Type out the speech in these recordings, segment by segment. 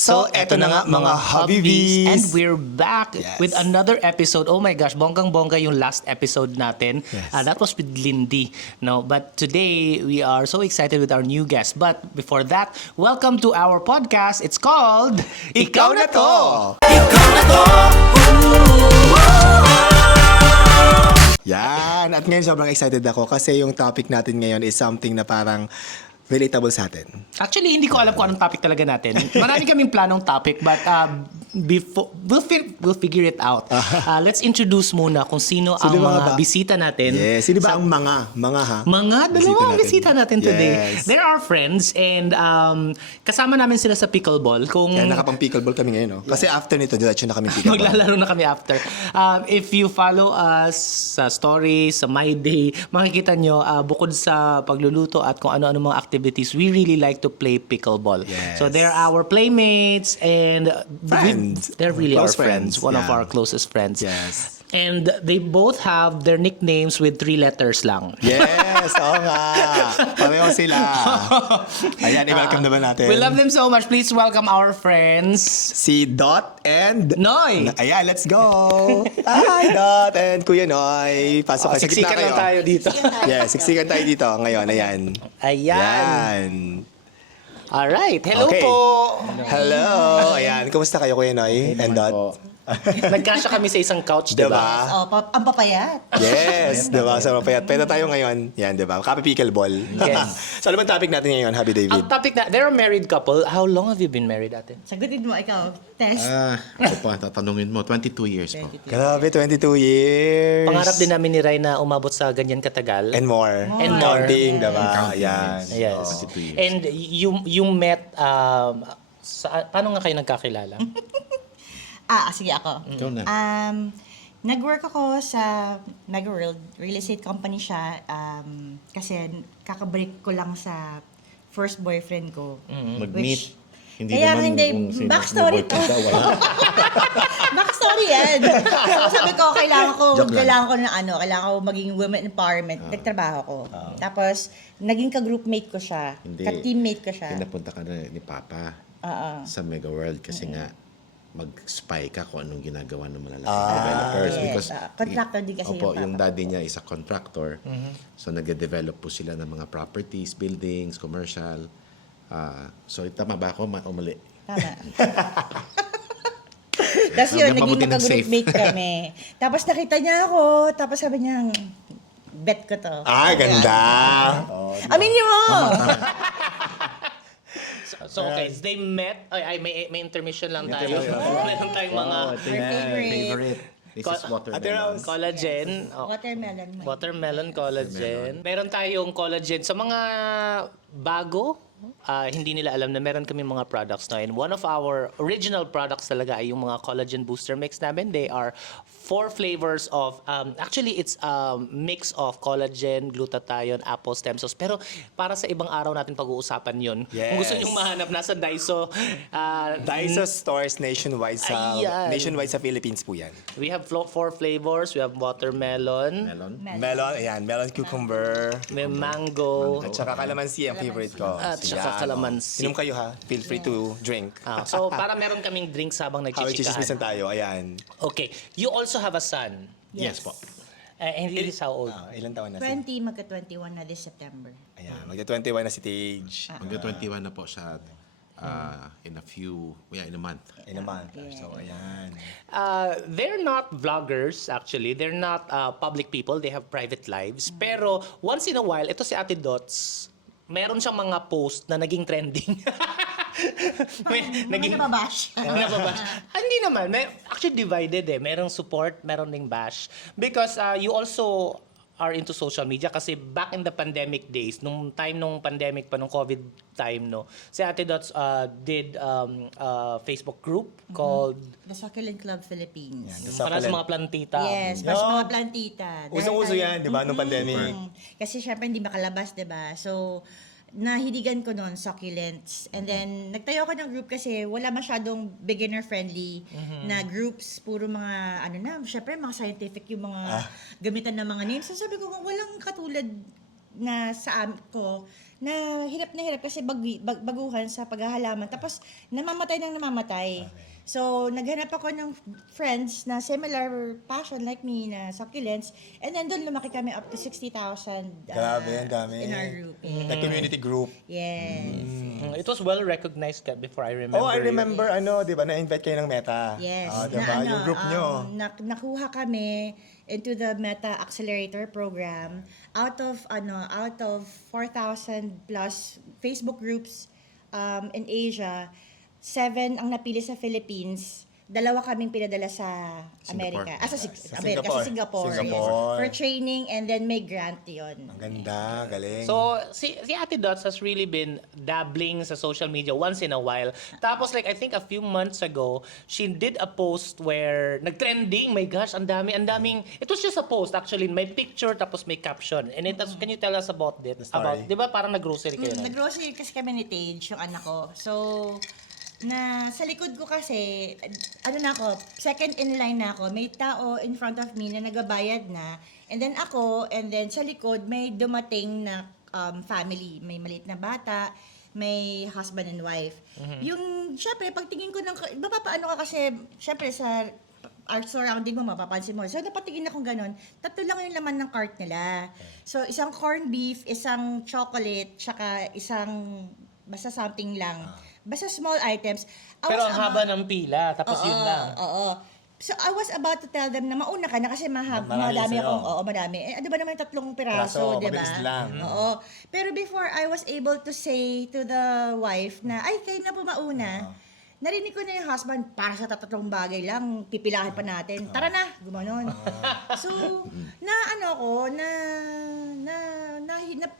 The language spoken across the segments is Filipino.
So, eto na nga mga Hobbies. And we're back Yes. with another episode. Oh my gosh, bonggang-bongga yung last episode natin. Yes. That was with Lindy. No, but today we are so excited with our new guest. But before that, welcome to our podcast. It's called Ikaw na to! Yan! At ngayon sobrang excited ako kasi yung topic natin ngayon is something na parang relatable sa atin. Actually, hindi ko alam kung anong topic talaga natin. Marami kaming planong topic, but before we'll figure it out. Let's introduce muna kung sino ang Sino mga ba? bisita natin. Yes. Sino ba ang mga? Mga ha? Mga dalawang bisita natin today. Yes. They're our friends and kasama namin sila sa pickleball. Kung Kaya nakapang pickleball kami ngayon, no? Kasi after nito, diretso na kami pickleball. maglalaro na kami after. If you follow us sa stories, sa My Day, makikita nyo, bukod sa pagluluto at kung ano-ano mga activities, we really like to play pickleball. Yes. So they're our playmates and they're really our Close friends. friends, One of yeah. our closest friends. Yes. And they both have their nicknames with 3 letters lang. Yes! Oo nga! Pareho sila. Ayan, i-welcome naman natin. We love them so much. Please welcome our friends. Si Dot and... Noy! Ayan, let's go! Hi, Dot and Kuya Noy. Pasok ka sa gitna Siksikan kayo. lang tayo dito. Yes, siksikan tayo dito ngayon. Ayan. Ayan. Ayan. Alright. Hello Okay. po. Hello! Ayan, kumusta kayo Kuya Noy and Dot? Nagkasya kami sa isang couch, Diba? diba? Oh, ang papayat. Yes, diba? So, payat tayo ngayon. Yan, diba? Kape pickleball. Yes. So, ano bang topic natin ngayon, Happy David? Ang topic na, they're a married couple. How long have you been married, ate? Sagutin mo, ikaw. Test. Ako pa, tatanungin mo, 22 years po. Grabe, 22 years. Pangarap din namin ni Rai na umabot sa ganyan katagal. And more. And more. Counting, diba? Counting, Ayan. Yes. 22 years. And you met, paano nga kayo nagkakilala? Sige ako. Ikaw na. Nag-work ako sa Mega World. Real estate company siya. Kasi kakabalik ko lang sa first boyfriend ko. Mag-meet. Hindi Kaya naman hindi, kung sino backstory boyfriend to. ka, wala. Backstory yan. So sabi ko, kailangan ko Joke lang. kailangan ko maging women empowerment. Nagtrabaho ko. Tapos, naging ka-groupmate ko siya. Hindi. Ka-teammate ko siya. Pinapunta ka na ni Papa sa Mega World kasi nga mag-spy ka kung anong ginagawa ng malalaking developers. Yes. Because, Contractor din kasi opo, yung yung papa daddy niya is a contractor. So, nag-develop po sila ng mga properties, buildings, commercial. Sorry, tama ba ako? O mali? Tama. Tapos yun, naging Mabuti ng safe. magka-groupmate kami. Tapos nakita niya ako, tapos sabi niya, bet ko to. Ganda. Aminin mo! So okay, they met, may intermission lang tayo. Meron tayong mga Favorite. This is watermelon. collagen. Watermelon. Watermelon collagen. Meron tayong collagen. Sa mga bago, hindi nila alam na meron kami mga products na. And one of our original products talaga ay yung mga collagen booster mix namin. They are 4 flavors of, actually it's a mix of collagen, glutathione, apple stem cells. Pero para sa ibang araw natin pag-uusapan yun. Yes. Kung gusto nyong mahanap, nasa Daiso. Daiso stores nationwide Ayan. sa Philippines po yan. We have 4 flavors. We have watermelon, Melon. Melon, ayan. Melon cucumber. may mango, At saka calamansi ang favorite ko. At saka calamansi. Inom kayo ha. Feel free to drink. So, para meron kaming drinks habang Habang chichismisan nagchichikahan. tayo, ayan. Okay. You also have a son. Yes po. And he is how old? Ilan taon na 20, magka-21 na this September. Ayan, magka-21 na si Tage. Magka-21 na po siya in a month. In a month. So, ayan. They're not vloggers, actually. They're not public people. They have private lives. Pero, once in a while, ito si Ate Dots, meron siyang mga post na naging trending. Mga nababash. Nababash. Hindi naman. Actually, divided eh. Merong support, meron ding bash. Because you also are into social media kasi back in the pandemic days, nung pandemic pa, nung COVID time, no, si Ate Dots did Facebook group called The Succulent Club Philippines. para sa mga plantita. Yes, para sa mga plantita. Usong-uso yan, di ba, nung pandemic? Kasi syempre hindi makalabas, di ba? So, nahiligan ko noon, succulents. And then, nagtayo ako ng group kasi wala masyadong beginner-friendly na groups. Puro mga, syempre mga scientific yung mga gamitan ng mga names. So sabi ko, kung walang katulad na sa ko na hirap kasi baguhan sa paghahalaman. Tapos namamatay. So, naghanap ako ng friends na similar passion like me na succulents. And then doon lumaki kami up to 60,000 Grabe, ang dami. in our group. The community group. Yes. It was well recognized before I remember. Oh, I remember, di ba, na-invite kayo ng Meta. Yes. Ah, di ba, yung group nyo. Nakuha kami into the Meta Accelerator program out of 4,000 plus Facebook groups in Asia. 7 ang napili sa Philippines. 2 kaming pinadala sa Amerika. Singapore. Singapore. For training and then may grant yun. Ang ganda, galing. So, si Ate Dots has really been dabbling sa social media once in a while. Tapos, like, I think a few months ago, she did a post where nag-trending. My gosh, ang daming. It was just a post, actually. May picture, tapos may caption. And can you tell us about it? The story. Di ba parang nag-grocery kayo? nun? Nag-grocery kasi kami ni Tage, yung anak ko. So, sa likod ko kasi, second in line na ako. May tao in front of me na nagabayad na. And then sa likod, may dumating na family. May maliit na bata, may husband and wife. Yung, syempre, pagtingin ko mapapaano ka kasi, syempre sa our surrounding mo, mapapansin mo. So, napatingin akong ganun. 3 lang yung laman ng cart nila. So, isang corned beef, isang chocolate, tsaka isang basta something lang. Basta small items. Pero ang haba ng pila, tapos yun lang. Oo. So, I was about to tell them na mauna ka na kasi madami sa'yo. akong, madami. Di ba naman 3 piraso, di ba? mabilis lang. Oo. Pero before I was able to say to the wife na, ay, kayo na po mauna. Narinig ko na yung husband, para sa 3 bagay lang, pipilahin pa natin. Tara na, gumanon. So,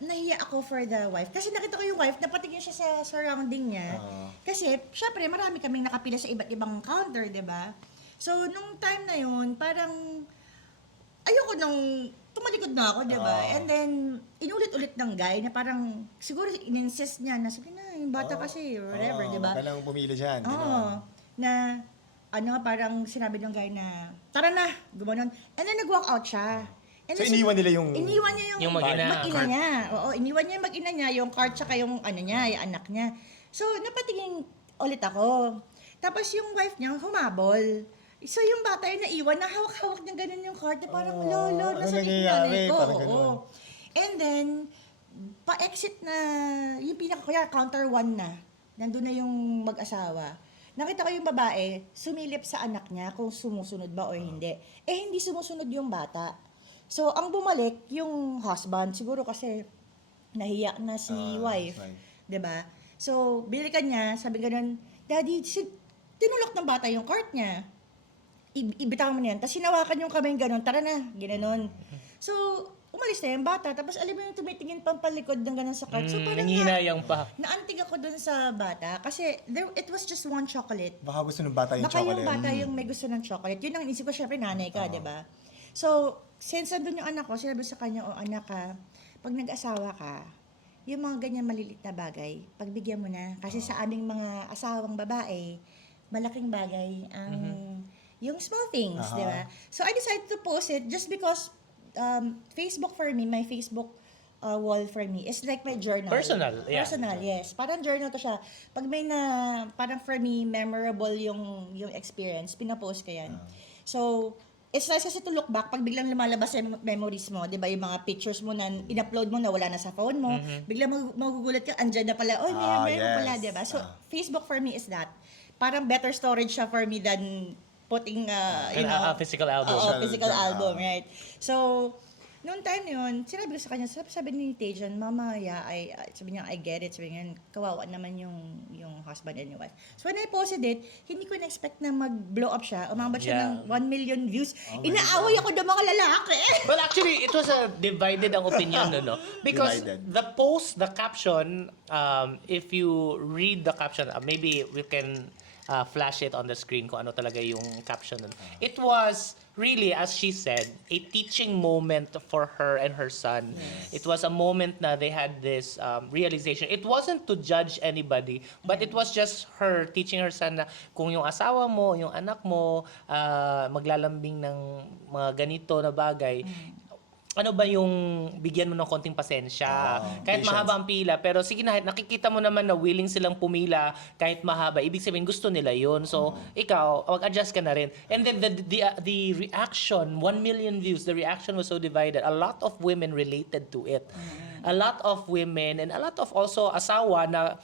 nahiya ako for the wife. Kasi nakita ko yung wife, napatingin siya sa surrounding niya. Kasi, syempre, marami kaming nakapila sa iba't ibang counter, di ba? So, nung time na yun, parang, ayoko nang, tumalikod na ako, di ba? And then, inulit-ulit ng guy na parang, siguro in-insist niya na, sabi na, yung bata kasi, or whatever, di ba? Kailangan pumili dyan. Oo. Na, parang sinabi ng guy na, tara na, gumanon. And then, nag-walk out siya. And So, then, iniwan nila yung... Iniwan niya yung, Yung mag-ina. mag-ina niya. Oo, iniwan niya yung mag-ina niya, yung cart, tsaka yung niya, yung anak niya. So, napatingin ulit ako. Tapos, yung wife niya, humabol. So, yung bata yung naiwan, na hawak-hawak niya ganun yung cart, na parang, lolo, ano nasa nangyayari? nanay ko. Parang Oo. ganun. And then, pa-exit na, yung counter 1 na, nandun na yung mag-asawa. Nakita ko yung babae, sumilip sa anak niya kung sumusunod ba o hindi. Hindi sumusunod yung bata. So, ang bumalik, yung husband, siguro kasi nahiya na si wife. fine. 'Di ba? So, binilikan niya, sabi ganun, Daddy, tinulok ng bata yung cart niya. Ibitaw mo niyan. Tapos sinawakan yung kamay ganun, tara na, ginanon. So, umalis na yung bata. Tapos alam mo yung tumitingin pampalikod ng ganun sa cart. So, parang Nangihinayang pa. naantig ako dun sa bata kasi it was just one chocolate. Baka gusto ng bata yung Baka chocolate. yung bata yung may gusto ng chocolate. Yun ang inisip ko, syempre nanay ka, di ba? So, since andun yung anak ko, sinabi sa kanya, anak ka, pag nag-asawa ka, yung mga ganyan malilit na bagay, pagbigyan mo na. Kasi sa aming mga asawang babae, malaking bagay ang yung small things, di ba? So, I decided to post it just because Facebook for me, my Facebook wall for me is like my journal. Personal, yeah. Personal, yes. Parang journal to siya. Pag may parang for me, memorable yung experience, pinapost ko yan. So, it's nice kasi to look back, pag biglang lumalabas yung memories mo, di ba, yung mga pictures mo na in-upload mo na wala na sa phone mo, biglang magugulat ka, andyan na pala, meron yes. pala, di ba? So, Facebook for me is that. Parang better storage siya for me than putting, A physical album. Oo, physical album, right? So, noong time na yun, sinabi ko sa kanya, sabi ni Tajan, Mama, yeah, sabi niya, I get it. Sabi niya, kawawa naman yung husband and yung wife. So when I posted it, hindi ko na-expect na mag-blow up siya. Umabot siya ng 1 million views. Inaaway ako ng mga lalaki. Well, actually, it was a divided ang opinion, no? Because Divided. the post, the caption, if you read the caption, maybe we can flash it on the screen kung ano talaga yung caption nun. It was really, as she said, a teaching moment for her and her son. It was a moment na they had this realization. It wasn't to judge anybody, but it was just her teaching her son na kung yung asawa mo, yung anak mo, maglalambing ng mga ganito na bagay, ano ba yung bigyan mo ng konting pasensya. Kahit patience. mahaba ang pila, pero sige na, nakikita mo naman na willing silang pumila kahit mahaba. Ibig sabihin, gusto nila yun. So, ikaw, mag-adjust ka na rin. And then the reaction, 1 million views, the reaction was so divided. A lot of women related to it. A lot of women and a lot of also asawa na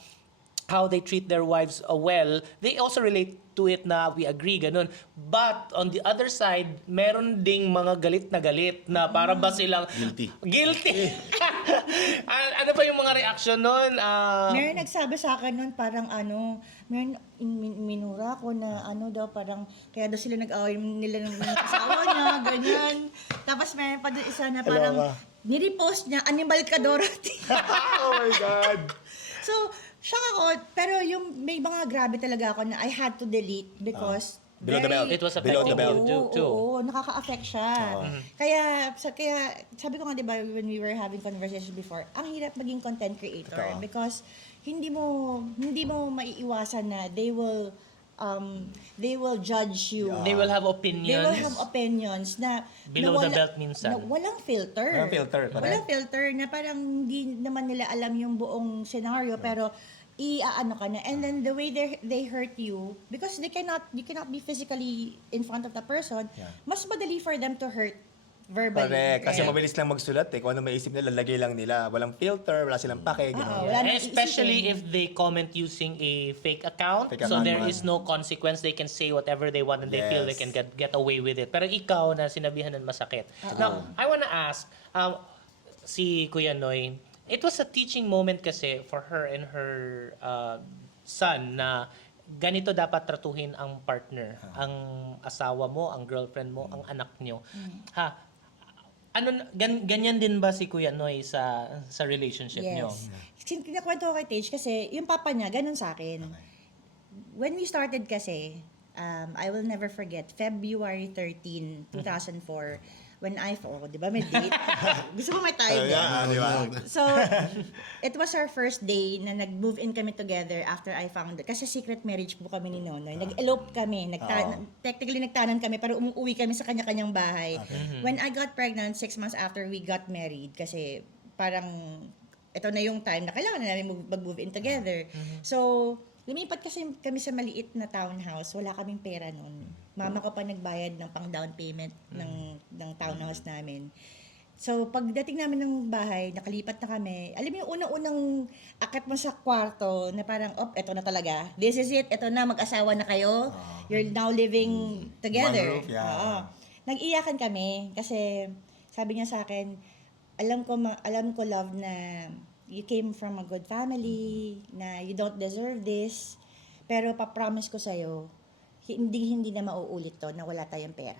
how they treat their wives well, they also relate to it na we agree, ganun. But on the other side, meron ding mga galit na para ba silang... Guilty! Ano pa yung mga reaction nun? Meron nagsabi sa akin nun, parang meron minura ko na daw, parang, kaya daw sila nag-away nila ng asawa niya, ganyan. Tapos meron pa doon isa na parang, nirepost niya, animal ka, Dorothy. Oh my God! So, shock ako, pero yung may mga grabe talaga ako na I had to delete because Below the belt. It was Below the affecting belt. you too. Oo, nakaka-affect siya. Kaya sabi ko nga, di ba, when we were having conversation before, ang hirap maging content creator because hindi mo maiiwasan na they will judge you. They will have They opinions. will have opinions na Below the wala- belt minsan. Na walang filter. Walang filter, correct. Walang filter na parang hindi naman nila alam yung buong scenario pero iaano ka na, and then the way they hurt you because you cannot be physically in front of the person. Mas madali for them to hurt verbally. Correct. Kasi Right? mabilis lang magsulat eh. Kung ano maisip nila, lagay lang nila. Walang filter, wala silang pake. Oo, Gano'n. wala nang Especially iisipin. if they comment using a fake account. Fake So account there man. is no consequence. They can say whatever they want and they feel they Yes. can get away with it. Pero ikaw na sinabihan ng masakit. Now, I wanna ask, si Kuya Noy, it was a teaching moment kasi for her and her son na ganito dapat tratuhin ang partner, ang asawa mo, ang girlfriend mo, ang anak nyo. Ha? Ganyan din ba si Kuya Noy sa relationship nyo? Yes. Kinakwento ko kay Tage kasi yung papa niya, ganun sa akin. When we started kasi, I will never forget, February 13, 2004, when di ba may date? Gusto mo may time? Di ba? So, it was our first day na nag-move in kami together after I found it. Kasi secret marriage po kami ni Nonoy. Nag-elope kami. Technically, nagtanan kami, pero umuwi kami sa kanya-kanyang bahay. When I got pregnant, 6 months after we got married, kasi parang ito na yung time na kailangan na namin mag-move in together. So, lumipat kasi kami sa maliit na townhouse. Wala kaming pera nun. Mama ko pa nagbayad ng pang-down payment ng townhouse namin. So, pagdating namin ng bahay, nakalipat na kami. Alam mo yung unang-unang akit mo sa kwarto na parang, eto na talaga. This is it. Eto na, mag-asawa na kayo. You're now living together. One roof, yeah. Oo. Nag-iyakan kami kasi sabi niya sa akin, alam ko love na you came from a good family, na you don't deserve this, pero pa-promise ko sa'yo, hindi na mauulit to na wala tayong pera.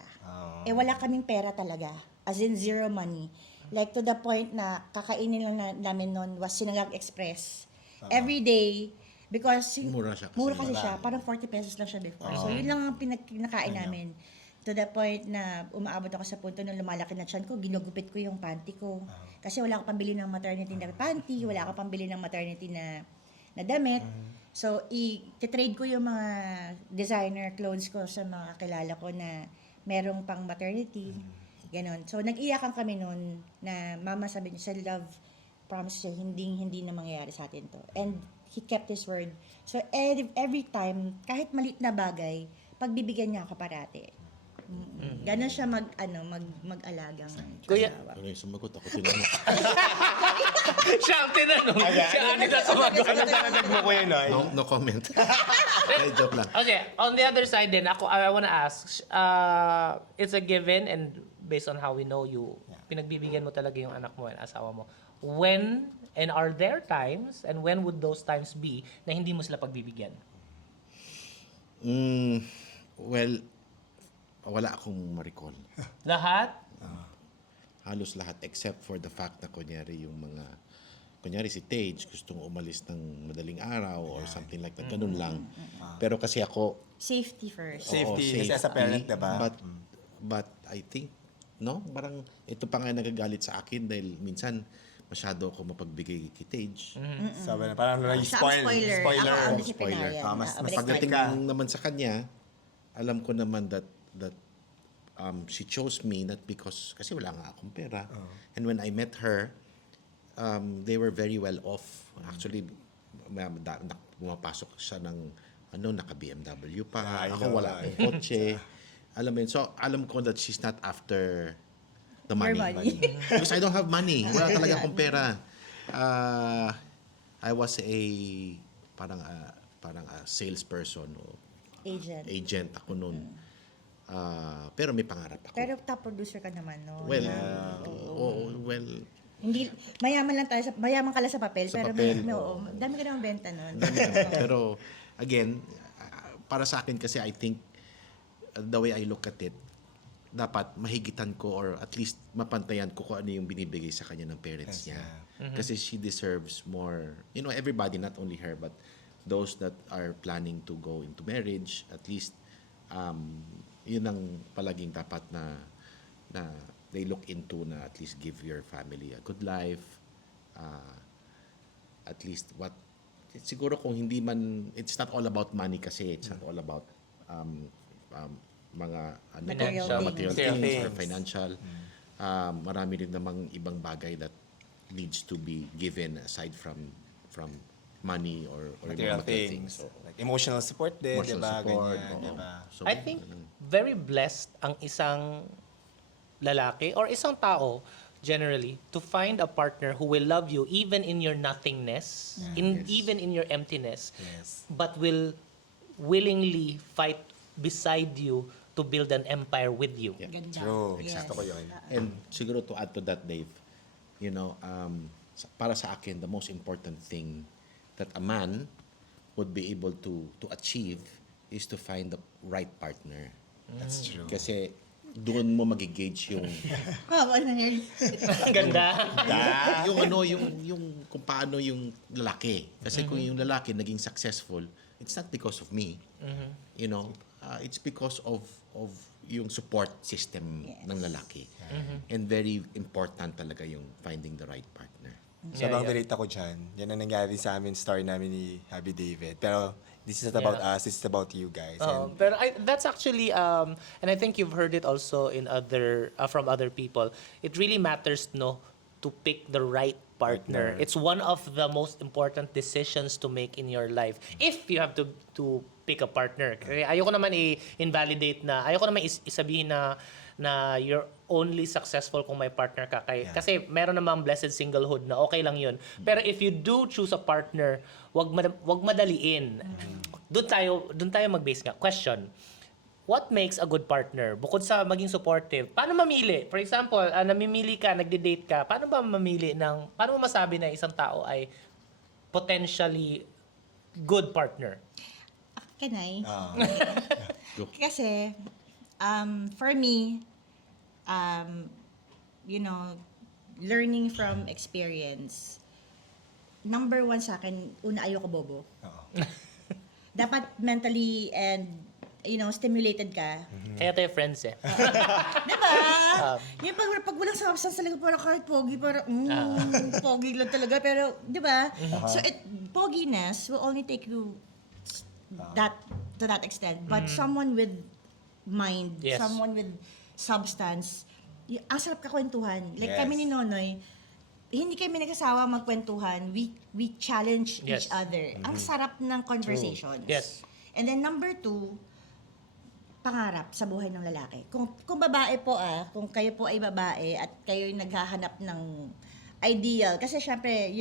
Eh wala kaming pera talaga. As in zero money. Like to the point na kakainin lang namin noon was Sinagang Express. Every day, because Mura siya kasi. mura kasi siya. Parang 40 pesos lang siya before. So yun lang ang pinakain namin. To the point na umaabot ako sa punto nung lumalaki na tiyan ko, ginugupit ko yung panty ko. Kasi wala akong pambili ng maternity na panty, wala akong pambili ng maternity na damit. So, i-trade ko yung mga designer clothes ko sa mga kakilala ko na merong pang maternity. Ganon. So, nag-iyakan kami noon na mama sabi niya, sa love, promise siya, hindi na mangyayari sa atin to. And he kept his word. So, every time, kahit maliit na bagay, pagbibigyan niya ako parati. Ganon siya mag-alagang Kuya, Ano yung sumagot ako tinanong? siya ang tinanong. Siya ang nagsasagot. Ano tanagag mo, Kuya Noy? No comment. Ay, joke lang. Okay, on the other side then, I wanna ask, it's a given and based on how we know you, pinagbibigyan mo talaga yung anak mo and asawa mo. When, and are there times, and when would those times be na hindi mo sila pagbibigyan? Well, wala akong ma-recall. Lahat? Halos lahat except for the fact na kunyari si Tage gustong umalis ng madaling araw or something like that. Ganun lang. Pero kasi ako, safety first. Safety, kasi as a parent, diba? But I think, no? Parang ito pa nga nagagalit sa akin dahil minsan masyado ako mapagbigay kay Tage. Sabi na, parang Spoiler. spoiler. Ako ang Spoiler. disciplinarian. Mas Balik pagdating tayo. ka. Pagdating naman sa kanya, alam ko naman that she chose me not because, kasi wala nga akong pera. And when I met her, they were very well off. Actually, pumapasok siya ng, naka-BMW pa. I Ako know. wala akong kotse. Alam mo yun. So, alam ko that she's not after the Your money. money. Because I don't have money. Wala talaga akong pera. I was parang a salesperson o agent ako noon. Pero may pangarap ako. Pero top producer ka naman, no? well, well, Hindi, mayaman ka lang sa papel, Sa pero papel, dami ka naman benta nun. pero again, para sa akin kasi I think the way I look at it, dapat mahigitan ko or at least mapantayan ko kung ano yung binibigay sa kanya ng parents niya. Kasi she deserves more. Everybody, not only her, but those that are planning to go into marriage, at least yun ang palaging dapat na they look into, na at least give your family a good life. At least siguro kung hindi man, it's not all about money kasi, it's not all about mga Material things or things. financial. Marami rin namang ibang bagay that needs to be given aside from money or Material mga things. So, Like emotional support din, di emotional ba? support, Ganyan, oo. di ba? So, I think very blessed ang isang lalaki or isang tao generally to find a partner who will love you even in your nothingness, even in your emptiness, Yes. but will willingly fight beside you to build an empire with you. Ganda. True. Yes. Gusto ko yun. And siguro to add to that, Dave, para sa akin, the most important thing that a man would be able to achieve is to find the right partner. That's true. Kasi doon mo magigauge yung Ano yun? Ang ganda. yung kung paano yung lalaki. Kasi kung yung lalaki naging successful, it's not because of me. It's because of yung support system Yes. ng lalaki. And very important talaga yung finding the right partner. Sobrang relate ako dyan. Yan ang nangyari sa amin, story namin ni Happy David. Pero this is not about us, this is about you guys. And Pero that's actually, and I think you've heard it also in from other people. It really matters, to pick the right partner. It's one of the most important decisions to make in your life. If you have to pick a partner. Kaya ayoko naman i-invalidate ayoko naman isabihin na you're only successful kung may partner ka. Kasi meron namang blessed singlehood na okay lang yun. Pero if you do choose a partner, wag madaliin. Doon tayo mag-base nga. Question. What makes a good partner? Bukod sa maging supportive, paano mamili? For example, namimili ka, nagde-date ka, paano mo masabi na isang tao ay potentially good partner? Can I? Go. Kasi, for me, learning from experience, number one sa akin, una ayoko bobo. Dapat mentally and, stimulated ka. Kaya tayo friends eh. Diba? Yung pag walang substance talaga, parang kahit pogi, parang, pogi lang talaga. Pero, diba? So, poginess will only take you to that extent. But someone with mind, Yes. someone with substance, ang sarap kakwentuhan. Like Yes. kami ni Nonoy, hindi kami nagsasawa magkwentuhan. We challenge Yes. each other. Ang sarap ng conversations. Yes. And then number 2, pangarap sa buhay ng lalaki. Kung babae po kung kayo po ay babae at kayo naghahanap ng ideal, kasi syempre,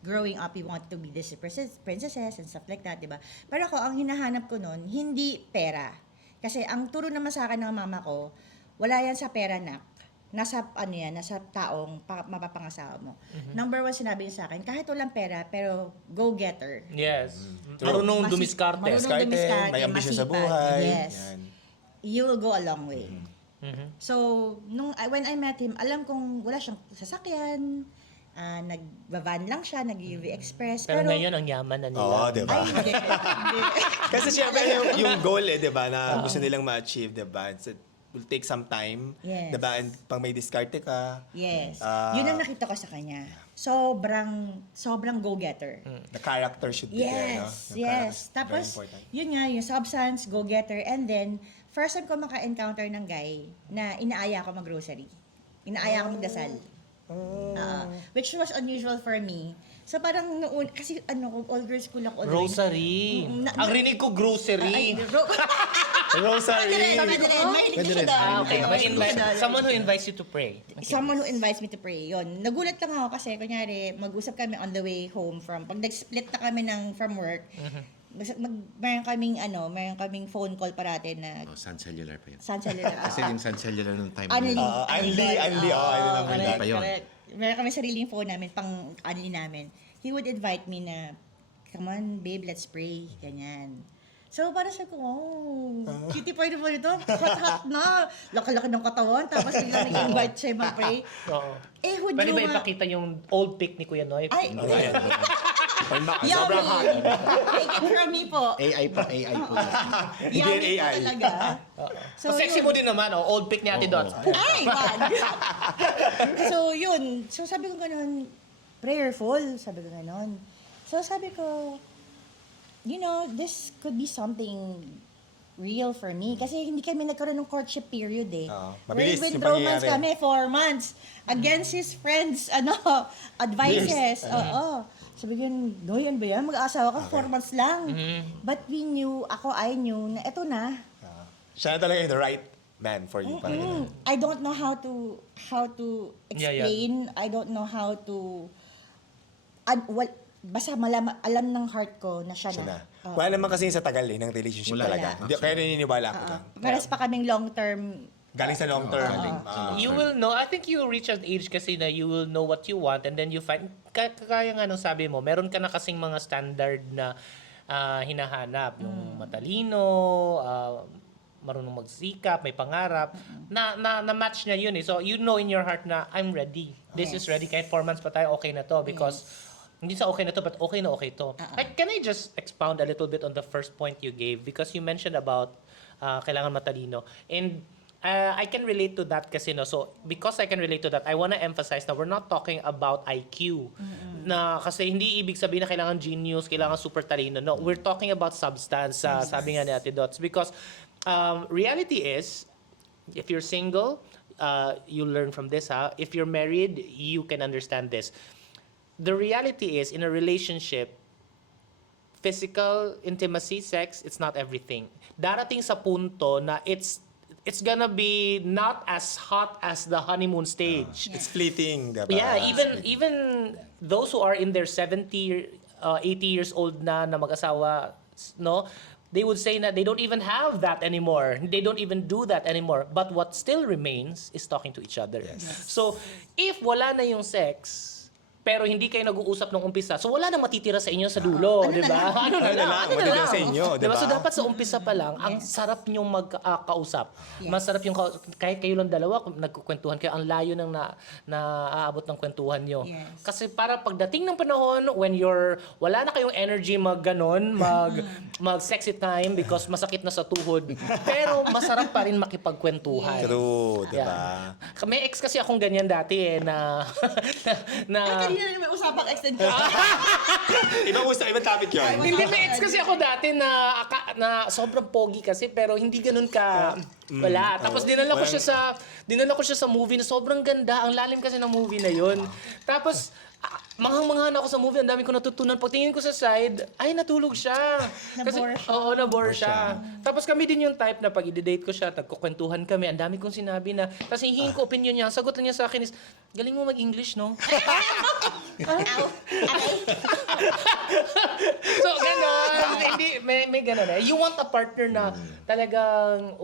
growing up, you want to be this princesses and stuff like that, di ba? Pero ako, ang hinahanap ko nun, hindi pera. Kasi ang turo naman sa akin ng mama ko, wala yan sa pera, nak. Nasa taong mapapangasawa mo. Number 1, sinabi niya sa akin, kahit walang pera, pero go-getter. Yes. True. Marunong dumiskarte. Marunong dumiskarte, may ambisyon sa masipag. buhay. Yes. Yan. You will go a long way. So, when I met him, alam kong wala siyang sasakyan, nagbavan lang siya, nag-UV Express. Pero ngayon, ang yaman na nila. Oo, di ba? Ay, hindi. Kasi siyempre yung goal di ba, na gusto nilang ma-achieve, di ba? will take some time. Yes. Diba? And pang may diskarte ka, Yes. Ah. Yun ang nakita ko sa kanya. Sobrang go-getter. the character should be there, no? Yes, The character is yes. Tapos, very important. yun nga, yung substance, go-getter, and then, first time ko maka-encounter ng guy na inaaya ko mag-grocery. Inaaya ko magdasal. Which was unusual for me. So parang noon, kasi all girls school ako. Rosary. Ang rinig ko grocery. Rosary! Pwede rin. Mahilig ko siya doon. Okay. Mahilig ko siya doon. Someone who invites you to pray. Someone who invites me to pray. Yun. Nagulat lang ako kasi, kunyari, mag-usap kami on the way home from, pag nag-split na kami from work, mayroon kaming phone call parati na Oh, Sun Cellular pa yun. Sun Cellular. Kasi yung Sun Cellular nung time Anli. na Anli. I remember that. Pa yun. Correct. Meron kami sariling phone namin, pang anli namin. He would invite me na, come on, babe, let's pray. Ganyan. So, parang sabi ko, cutie pie naman ito. Hot na. Laki-laki ng katawan. Tapos bigla nag-invite siya mag-pray. Oo. Eh, Pwede ba ipakita yung old pic ni Kuya Noy? Ay, Sobrang hot. Take it from me po. AI po yan. Hindi yan Yummy po AI. talaga. So, sexy yun. mo din naman, old pic ni Ate Dots. Ay, wag. So, yun. So, sabi ko ganun, prayerful. Sabi ko ganun. So, sabi ko, you know, this could be something real for me. Kasi hindi kami nagkaroon ng courtship period eh. Oo. Mabilis With yung romance pangyayari. kami, 4 months. Against his friends, advices. Oo. Sabi ko, no, yan ba yan? Mag-aasawa ka, 4 months lang. But we knew, I knew na eto na. Siya na talaga yung the right man for you. Parang ganun. I don't know how to Yeah, explain. I don't know how to basta alam ng heart ko na siya Siya na. na. Wala naman kasi sa tagal ng relationship Wala. talaga. Kaya naniniwala ako doon. Pares pa kaming long-term. Galing sa long term. You will know, I think you reach an age kasi na you will know what you want and then you find, kaya nga nung sabi mo, meron ka na kasing mga standard na hinahanap. Yung matalino, marunong magsikap, may pangarap, na match niya yun eh. So you know in your heart na, I'm ready. This is ready. Kahit 4 months pa tayo, okay na to. Because, hindi sa okay na to, but okay na okay to. Like, can I just expound a little bit on the first point you gave? Because you mentioned about kailangan matalino. And I can relate to that kasi no. So because I can relate to that, I want to emphasize na we're not talking about IQ. Na kasi hindi ibig sabihin na kailangan genius, kailangan super talino. No, we're talking about substance. Sabi nga ni Ate Dots because reality is if you're single, you learn from this. If you're married, you can understand this. The reality is in a relationship, physical intimacy, sex, it's not everything. Darating sa punto na it's gonna be not as hot as the honeymoon stage. It's fleeting, diba? Yeah, even those who are in their 70, 80 years old na mag-asawa, no, they would say na they don't even have that anymore. They don't even do that anymore. But what still remains is talking to each other. So, if wala na yung sex, pero hindi kayo nag-uusap nung umpisa. So wala na matitira sa inyo sa dulo, di ba? Ano na lang? matitira sa inyo, di ba? So dapat sa umpisa pa lang, ang sarap niyong magkausap. Masarap yung kahit kayo lang dalawa, kung nagkukwentuhan kayo, ang layo ng naaabot ng kwentuhan niyo. Yes. Kasi para pagdating ng panahon when wala na kayong energy mag sexy time because masakit na sa tuhod, pero masarap pa rin makipagkwentuhan. True, diba? Yeah. May ex kasi akong ganyan dati eh na Kanina na may usapang extend ko. Ibang topic yun. Hindi, may ex kasi ako dati na sobrang pogi kasi pero hindi ganun ka wala. Tapos dinala ko siya sa movie na sobrang ganda. Ang lalim kasi ng movie na yun. Tapos manghang-manghan ako sa movie, ang dami ko natutunan. Pagtingin ko sa side, ay natulog siya. Nabore siya. Oo, nabore siya. Tapos kami din yung type na pag i-date ko siya, nagkukwentuhan kami, ang dami kong sinabi na, tapos hihingin ko opinion niya, ang sagot niya sa akin is, galing mo mag-English, no? So, ganon. Hindi, may ganon eh. You want a partner na talagang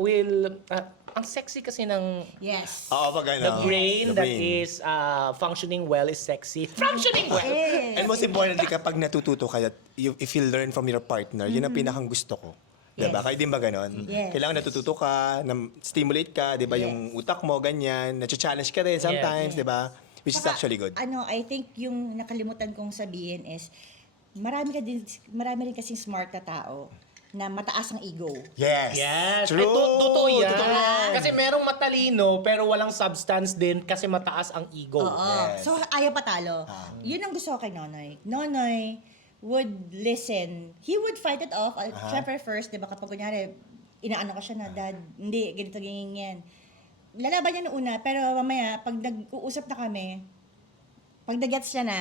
ang sexy kasi ng Yes. Oo, pag the ano. brain the that brain. is functioning well is sexy. Functioning well! And most importantly, kapag natututo ka, if you learn from your partner, yun ang pinakang gusto ko. Diba? Yes. Kayo din ba ganon? Yes. Kailangan natututo ka, stimulate ka, diba? Yung utak mo, ganyan. Nacha-challenge ka rin sometimes, diba? Which is Saka, actually good. I think yung nakalimutan kong sabihin is, marami rin kasing smart na tao na mataas ang ego. Yes. Yes. True. Totoo yan. Totoo yan. Kasi merong matalino pero walang substance din kasi mataas ang ego. Oo. Yes. So, ayaw patalo. Yun ang gusto ko kay Nonoy. Nonoy would listen. He would fight it off. Siyempre first, di ba, kapag kunyari, inaano ko siya na, Dad, hindi, ganito, ganyan. Lalaban niya noong una, pero mamaya, pag nag-uusap na kami, pag nag-gets siya na,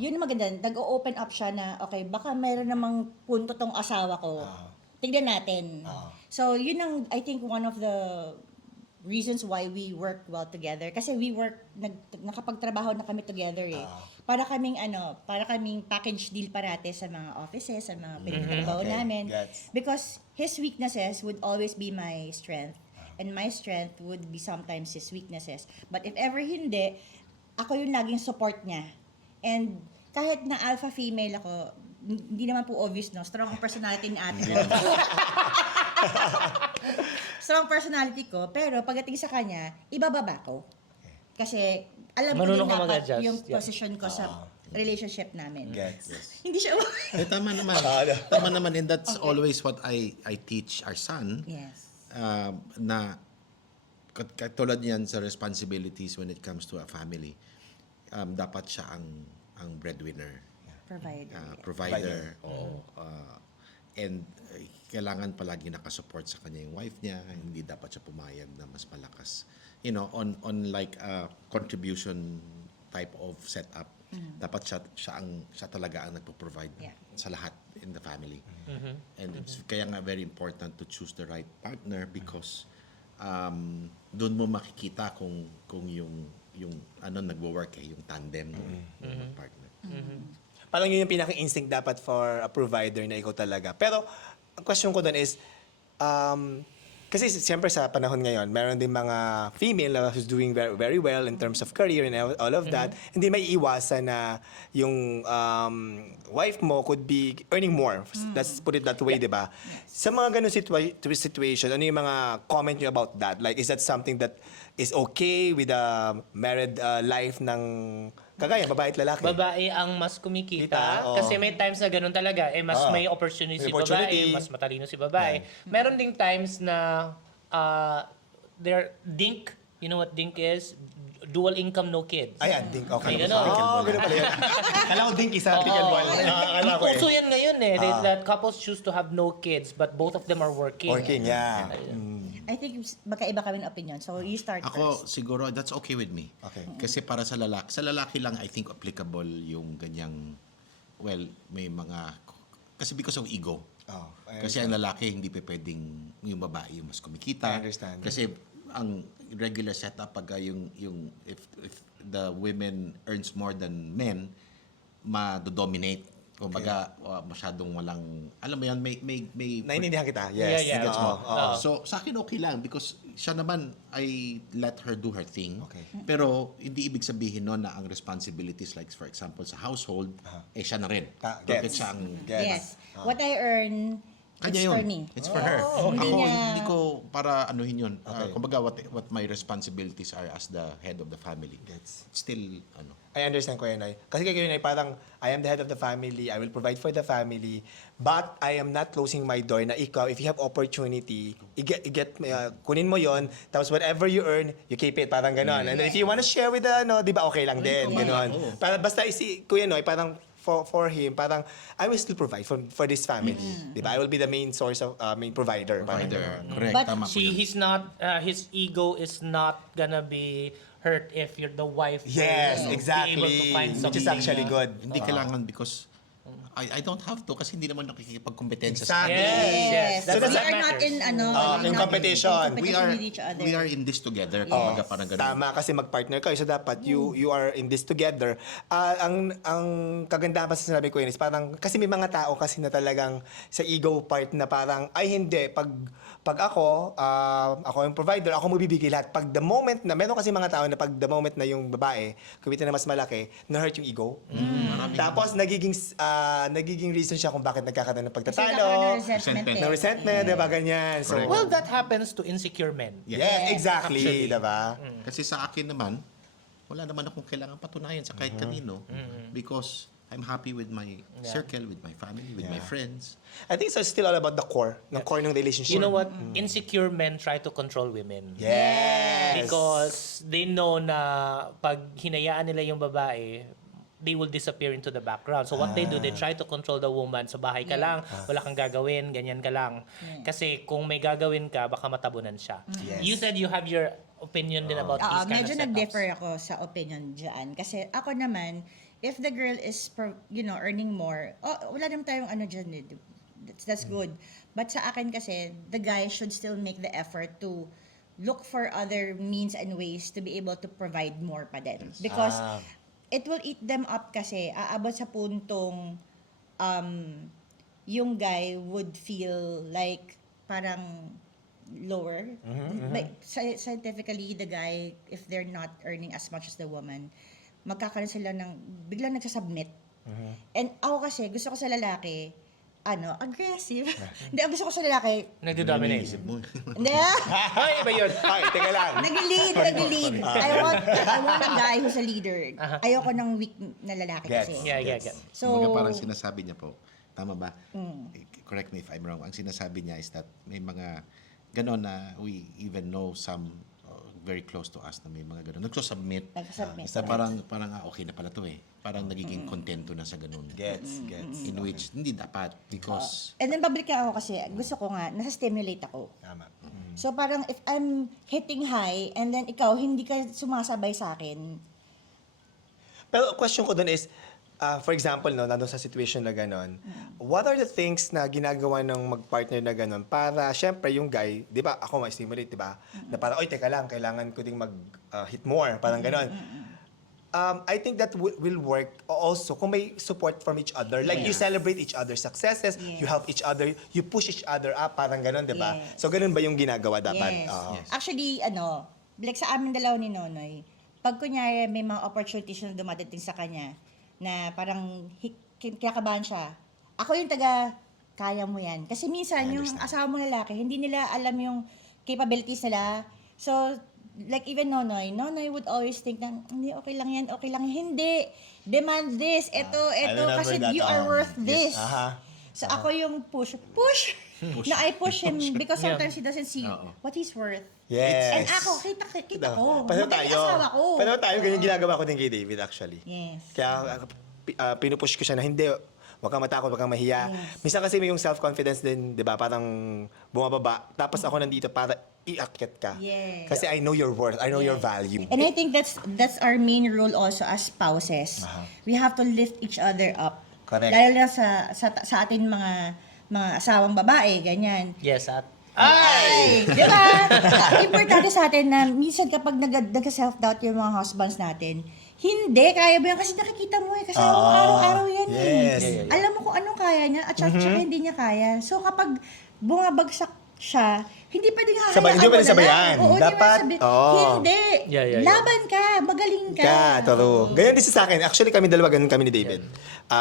yun ang maganda, nag-open up siya na, okay, baka mayroon namang punto tong asawa ko. Tignan natin. So, yun ang, I think, one of the reasons why we work well together. Kasi we work, nakapagtrabaho na kami together eh. Para kaming package deal parate sa mga offices, sa mga pinagtrabaho Okay, namin. gets. Because his weaknesses would always be my strength. And my strength would be sometimes his weaknesses. But if ever hindi, ako yung laging support niya. And kahit na alpha female ako, hindi naman po obvious, no? Strong ang personality ni ate. Strong personality ko, pero pagdating sa kanya, ibababa ko. Kasi alam ko Marunong din ka dapat mag-adjust. yung Yeah. position ko sa relationship namin. Gets. Hindi siya Tama naman. Tama naman, and that's always what I teach our son. Yes. Na katulad niyan sa responsibilities when it comes to a family, dapat siya ang breadwinner, Provider. provider. Oo. And kailangan palagi nakasupport sa kanya yung wife niya. Hindi dapat siya pumayag na mas malakas. You know, on like a contribution type of setup, dapat siya talaga ang nagpo-provide Yeah. sa lahat in the family. And it's kaya nga very important to choose the right partner because doon mo makikita kung yung nagwo-work yung tandem ng partner. Parang yun yung pinaka-instinct dapat for a provider na ikaw talaga. Pero, ang question ko doon is, kasi siyempre sa panahon ngayon, meron din mga female na who's doing very, very well in terms of career and all of that. Hindi may iwasan na yung wife mo could be earning more. Let's put it that way, di ba? Sa mga ganun situation, ano yung mga comment nyo about that? Like, is that something that is okay with the married life ng kagaya, babae at lalaki? Babae ang mas kumikita Kita, oo. kasi may times na ganun talaga. Mas may opportunity May si opportunity. babae, mas matalino si babae. Meron ding times na dink, you know what dink is? Dual income, no kids. Ayan, think okay. May ganun. Ganun pala yun. Kala ko think isa, pickleball. Akala ko Uso yan ngayon eh. That couples choose to have no kids but both of them are working. Working, yeah. I think magkaiba kami ng opinion. So, you start Ako, first. siguro, that's okay with me. Okay. Kasi para sa lalaki lang, I think applicable yung ganyang, well, may mga, kasi because of ego. Oh, I Kasi ang lalaki, hindi pa pwedeng yung babae yung mas kumikita. I understand. Kasi ang regular setup pag if the women earns more than men, ma-dominate. Kumbaga, masyadong walang, alam mo yan, may Naiintindihan kita. Yes. Yeah, yeah. Gets mo. Oo. So, sa akin okay lang because siya naman, I let her do her thing. Okay. Pero, hindi ibig sabihin no na ang responsibilities like, for example, sa household, siya na rin. Gets. Bakit siya ang... Yes. What I earn, Kanya it's yun. for me. It's for her. Hindi Ako, niya- hindi ko para anuhin yun. Okay. Kumbaga, what my responsibilities are as the head of the family. Gets. It's still, I understand ko yun, Nay. Kasi kay Nay, parang, I am the head of the family, I will provide for the family, but I am not closing my door na ikaw, if you have opportunity, kunin mo yon, tapos whatever you earn, you keep it, parang ganon. And then if you wanna share with the, di ba, okay lang din, ganon. Para basta Kuya Noy, parang, for him, parang, I will still provide for this family. Di ba? I will be the main source of, main provider. Parang provider. ganon. Correct. But Tama po yun. He's not, his ego is not gonna be hurt if you're the wife. Yes, will exactly. Be able to find Which is something actually na- good. Hindi kailangan because I don't have to kasi hindi naman nakikipagkompetensya sa Exactly. Yes. So, That's we what are not matters. in, in competition. we are with each other. we are in this together. Kumbaga parang ganun. Tama kasi mag-partner kayo so dapat you are in this together. Ang kagandahan pa sa sinabi ko yun is parang kasi may mga tao kasi na talagang sa ego part na parang ay hindi pag ako yung provider, ako magbibigay lahat. Pag the moment na meron kasi mga tao na pag the moment na yung babae kumita na mas malaki, na-hurt yung ego. Tapos nagiging reason siya kung bakit nagkakaroon ng Kasi pagtatalo, nagkakaroon ng resentment. ng resentment, diba ganyan. So, Correct. Well, that happens to insecure men. yes, exactly, Actually. diba? Kasi sa akin naman, wala naman akong kailangan patunayan sa kahit kanino. Because I'm happy with my circle, with my family, with my friends. I think it's still all about the core ng relationship. You know what? Insecure men try to control women. Yes. Because they know na pag hinayaan nila yung babae, they will disappear into the background. So what they do, they try to control the woman. Sa bahay ka lang, wala kang gagawin, ganyan ka lang. Kasi kung may gagawin ka, baka matabunan siya. You said you have your opinion din about these kind of Medyo setups. nag-differ ako sa opinion dyan. Kasi ako naman, if the girl is, earning more, wala naman tayong ano dyan. That's good. But sa akin kasi, the guy should still make the effort to look for other means and ways to be able to provide more pa din. Because it will eat them up kasi aabot sa puntong yung guy would feel like parang lower. Like, scientifically, the guy, if they're not earning as much as the woman, magkakaroon sila ng biglang nagsasubmit. And ako kasi, gusto ko sa lalaki, aggressive. Hindi, ang gusto ko sa lalaki, Nagdo-dominate. Isip mo. hindi Ay, iba yun. Ay, teka lang. nag-lead. I want a guy who's a leader. Ayoko ng weak na lalaki kasi. Yeah. So, Kumbaga parang sinasabi niya po, tama ba? Correct me if I'm wrong. Ang sinasabi niya is that may mga ganon na we even know some very close to us na may mga ganon. Nagsasubmit. Nagsasubmit. Parang okay na pala to eh. Parang nagiging kontento na sa ganon. Gets. In which, hindi dapat. Because, and then babalik ako kasi gusto ko nga, nasa-stimulate ako. Tama. So parang if I'm hitting high and then ikaw hindi ka sumasabay sa akin, Pero question ko dun is, for example, nandun sa situation na gano'n, what are the things na ginagawa ng mag-partner na gano'n para, syempre, yung guy, di ba, ako ma-stimulate, di ba? Na parang, oy, teka lang, kailangan ko ding mag-hit more, parang gano'n. I think that will work also kung may support from each other. Like, you celebrate each other's successes, you help each other, you push each other up, parang gano'n, di ba? Yes. So, gano'n ba yung ginagawa dapat? yes. Oo. Actually, like sa amin dalawa ni Nonoy, pag kunyari may mga opportunities na dumadating sa kanya, na parang kinakabahan siya, ako yung kaya mo yan. Kasi minsan, yung asawa mo lalaki, hindi nila alam yung capabilities nila. So, like even Nonoy would always think na, hindi, okay lang yan. Hindi. Demand this. Ito, remember kasi that, you are worth this. Aha. So, ako yung push. Na I push him because sometimes he doesn't see what he's worth. Yes. And ako, kita ko. Paano Magaling tayo? asawa ko. Paano tayo? Ganyan ginagawa ko din kay David actually. Yes. Kaya pinupush ko siya na hindi, wag kang matakot, wag kang mahiya. Minsan kasi may yung self-confidence din, di ba? Parang bumababa. Tapos ako nandito para iakyat ka. Yes. Kasi I know your worth, I know your value. And I think that's our main role also as spouses. We have to lift each other up. Correct. Lalo na sa atin mga asawang babae, ganyan. Yes, at Ay! Di ba? Importante sa atin na minsan kapag nag-self-doubt yung mga husbands natin, hindi, kaya mo yan kasi nakikita mo eh. Kasi araw-araw yan yes. eh. Alam mo kung anong kaya niya at saka hindi niya kaya. So kapag bumabagsak siya, hindi pwedeng hahayaan Hindi mo pwedeng na sabayan. lang. Oo, Dapat, Hindi. Yeah. Laban ka, magaling ka. True. Ganyan din sa akin. Actually, kami dalawa, ganun kami ni David.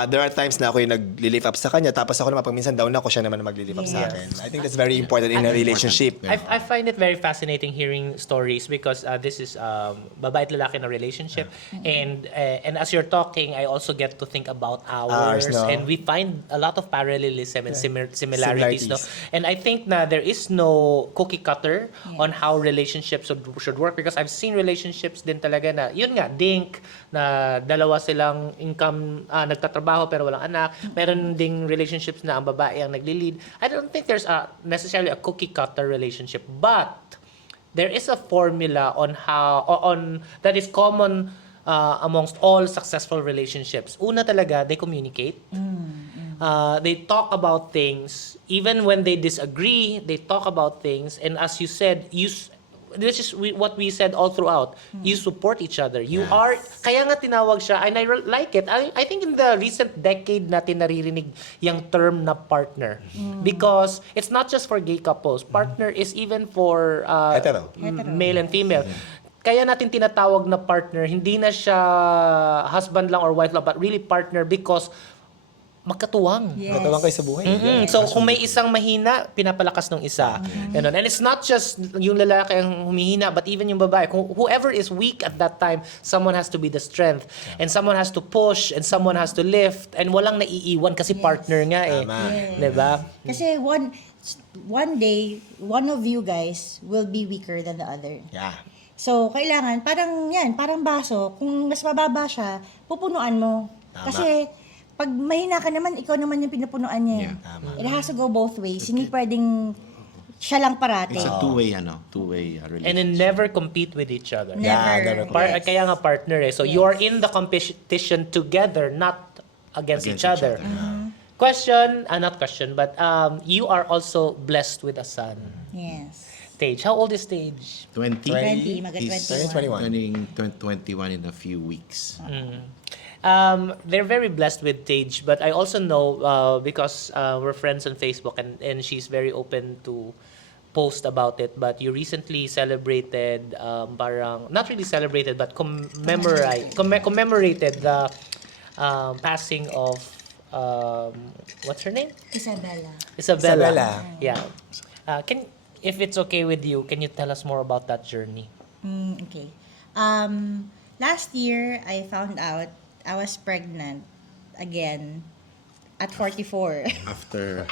There are times na ako yung nag-lift up sa kanya, tapos ako naman, pag minsan down ako, siya naman mag-lift up sa akin. I think that's very important in a relationship. I find it very fascinating hearing stories because this is babae at lalaki na relationship, and as you're talking, I also get to think about ours, no? and we find a lot of parallelism and similarities. No? Similarities. And I think na there is no cookie cutter on how relationships should work because I've seen relationships din talaga na yun nga dink na dalawa silang income nagtatrabaho pero walang anak. Meron ding relationships na ang babae ang nagli-lead. I don't think there's necessarily a cookie cutter relationship, but there is a formula on that is common amongst all successful relationships. Una talaga, they communicate. They talk about things. Even when they disagree, they talk about things. And as you said, this is what we said all throughout. You support each other. You are, kaya nga tinawag siya, and I like it. I think in the recent decade natin naririnig yung term na partner. Because it's not just for gay couples. Partner is even for Hetero. male and female. Kaya natin tinatawag na partner, hindi na siya husband lang or wife lang, but really partner because magkatuwang. Yes. Matawang kayo sa buhay. Mm-mm. So kung may isang mahina, pinapalakas ng isa. Ganun. And it's not just yung lalaki ang humihina, but even yung babae. Kung whoever is weak at that time, someone has to be the strength. And someone has to push, and someone has to lift. And walang naiiwan kasi partner nga eh. Tama. Diba? Kasi one day, one of you guys will be weaker than the other. Yeah. So, kailangan, parang baso, kung mas mababa siya, pupunuan mo. Tama. Kasi, pag mahina ka naman, ikaw naman yung pinupunuan niya. Yeah. Tama. It has to go both ways. Hindi pwedeng siya lang parati. It's a two-way relationship. And then never compete with each other. Never. never. Kaya nga partner eh. So you're in the competition together, not against each other. Question, not question, but you are also blessed with a son. Yes. Tage, how old is Tage? 20. 20, He's 21. turning 21 in a few weeks. They're very blessed with Tage, but I also know because we're friends on Facebook and she's very open to post about it. But you recently celebrated, not really celebrated, but commemorated the passing of what's her name? Isabella. Isabella. Yeah. If it's okay with you, can you tell us more about that journey? Okay. Last year, I found out I was pregnant again at 44. After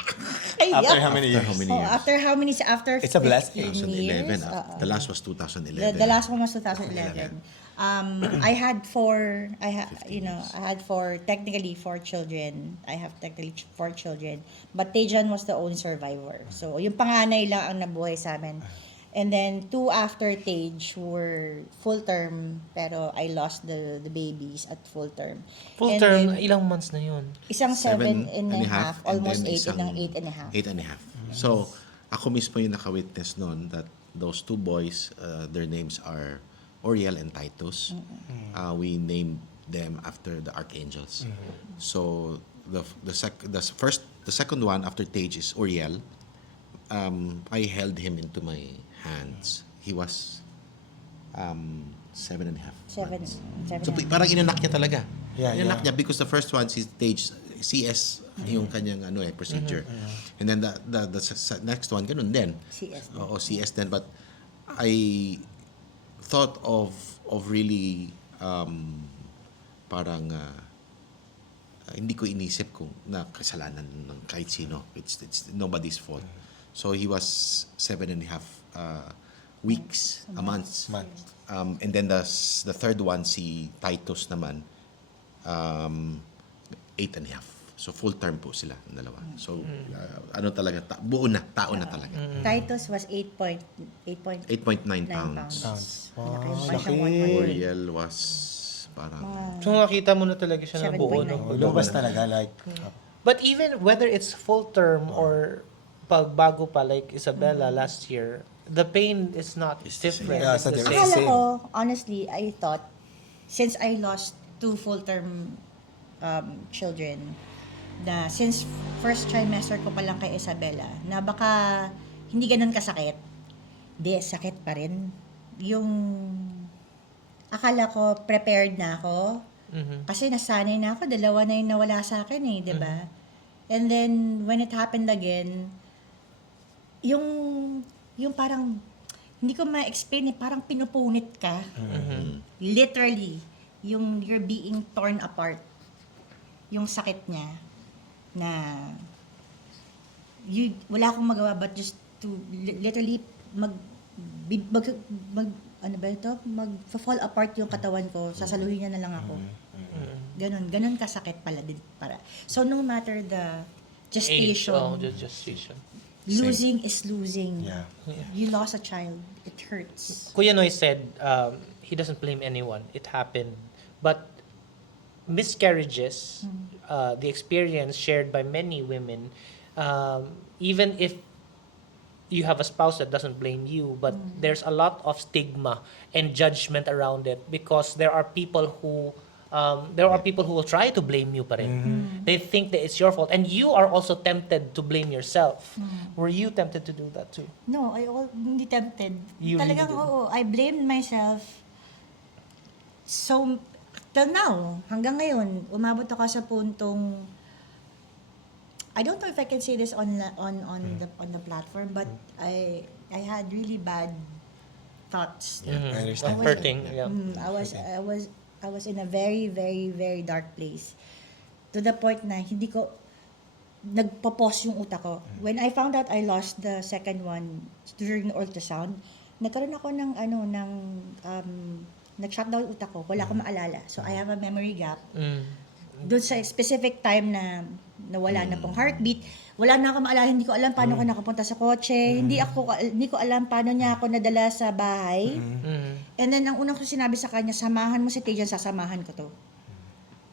After how many years? how many Oh, years? after how many? After It's a blessing. 15 years? 2011. The last was 2011. The last one was 2011. I had four. I had technically four children. I have technically four children. But Tejan was the only survivor. So yung panganay lang ang nabuhay sa amin. And then two after Tage were full term, pero I lost the babies at full term. Full And term, then, ilang months na yun? isang 7 and a half, and almost then 8 isang ng 8 and a half. 8.5. So, ako mismo yung naka-witness noon that those two boys, their names are Oriel and Titus. We named them after the archangels. So, the second one after Tage is Oriel. I held him into my hands. He was 7.5 months. So, parang inanak niya talaga. Yeah, Inanak yeah. niya because the first one, si Tage, CS yung kanyang procedure. And then the next one, ganun din. CS din. Oo, CS din. But I thought of really parang hindi ko inisip kung na kasalanan ng kahit sino. It's nobody's fault. So he was 7.5 weeks, a month. And then the third one, si Titus naman, 8.5. So full term po sila, ang dalawa. So ano talaga, buo na, tao na talaga. Titus was 8.9 pounds. Laki. Oriel was parang So nakita mo na talaga siya na buo. 7.9. No? Lumabas talaga, like, But even whether it's full term or pagbago pa like Isabella last year, the pain is not different. Yeah, It's it's the not same. Akala ko, honestly, I thought, since I lost 2 full-term children, na since first trimester ko pa lang kay Isabella, na baka hindi ganun kasakit. Di, sakit pa rin. Yung, akala ko, prepared na ako. Kasi nasanay na ako, dalawa na yung nawala sa akin eh, di ba? And then, when it happened again, yung parang, hindi ko ma-explain eh, parang pinupunit ka. Literally, you're being torn apart. Yung sakit niya, na, wala akong magawa but just to literally mag-fall apart yung katawan ko, sasaluhin niya na lang ako. Ganon kasakit pala din para. So no matter the gestation, Gestation. losing is losing. Yeah. You lost a child, it hurts. Kuya Noy said he doesn't blame anyone. It happened. But miscarriages, the experience shared by many women, even if you have a spouse that doesn't blame you, but there's a lot of stigma and judgment around it because there are people who will try to blame you pa rin. They think that it's your fault. And you are also tempted to blame yourself. Were you tempted to do that too? No, hindi tempted. You Talagang really oo, I blamed myself. So, till now, hanggang ngayon, umabot ako sa puntong I don't know if I can say this on the platform, but I had really bad thoughts. I understand. Hurting. Yeah. I was in a very, very, very dark place. To the point na hindi ko nagpa-pause yung utak ko. When I found out I lost the second one during the ultrasound, nagkaroon ako ng nag-shutdown yung utak ko. Wala akong maalala. So I have a memory gap. Doon sa specific time na wala na pong heartbeat, wala na ako maalala, hindi ko alam paano ako nakapunta sa kotse, hindi ko alam paano niya ako nadala sa bahay. And then ang unang ko sinabi sa kanya, samahan mo si Tejan, sasamahan ko to.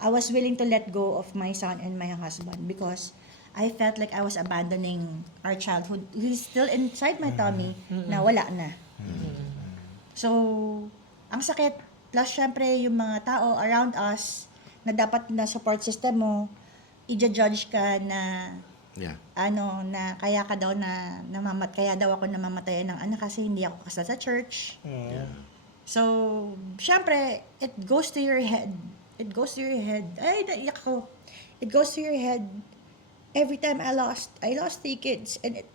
I was willing to let go of my son and my husband because I felt like I was abandoning our child who is still inside my tummy na wala na. So, ang sakit, plus syempre yung mga tao around us na dapat na support system mo, i-judge ka na na kaya ka daw kaya daw ako namamatayan ng anak kasi hindi ako kasal sa church. So, syempre, it goes to your head. It goes to your head. Ay, naiyak ko. It goes to your head. Every time I lost 3 kids and it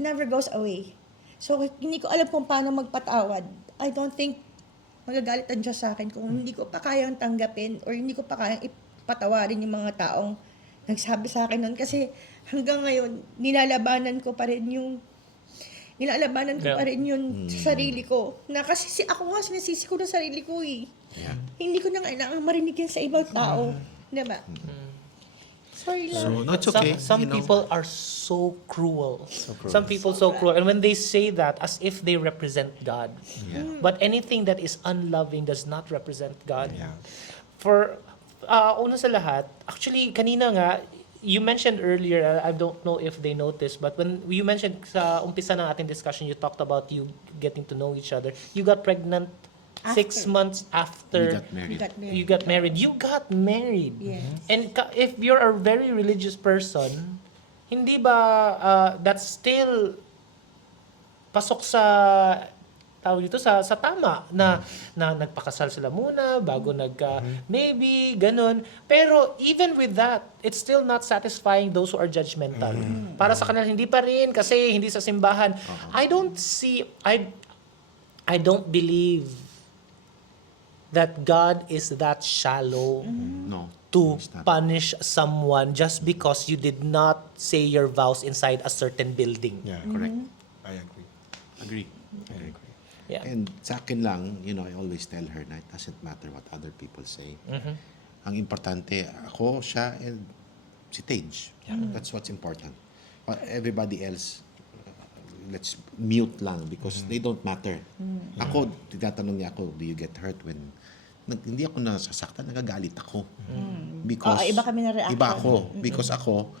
never goes away. So, hindi ko alam kung paano magpatawad. I don't think magagalit ang Diyos sa akin kung hindi ko pa kayang tanggapin or hindi ko pa kayang ipatawarin yung mga taong nagsabi sa akin noon. Kasi hanggang ngayon, nilalabanan ko pa rin yung sa sarili ko. Na kasi ako nga, sinisisi ko ng sarili ko eh. Hindi ko na kailangan marinig yan sa ibang tao. Diba? Sorry lang. So, no, it's okay. Some people are so cruel. Some people so cruel. And when they say that, as if they represent God. But anything that is unloving does not represent God. For, una sa lahat, actually, kanina nga, you mentioned earlier, I don't know if they noticed, but when you mentioned sa umpisa ng ating discussion, you talked about you getting to know each other. You got pregnant 6 months after You got married. you got married. Yes. And if you're a very religious person, hindi ba that's still pasok sa tawag dito sa tama na nagpakasal sila muna bago maybe ganun. Pero even with that, it's still not satisfying those who are judgmental. Para sa kanila hindi pa rin kasi hindi sa simbahan. I don't believe that God is that shallow No. to it's not. punish someone just because you did not say your vows inside a certain building. Yeah, Correct. I agree. Agree. Yeah. And sa akin lang, I always tell her na it doesn't matter what other people say. Ang importante, ako, siya, and si Tage. That's what's important. But everybody else, let's mute lang because they don't matter. Ako, tinatanong niya ako, do you get hurt when hindi ako nasasaktan, nagagalit ako. Because iba kami na reaction. Iba ako. Because ako,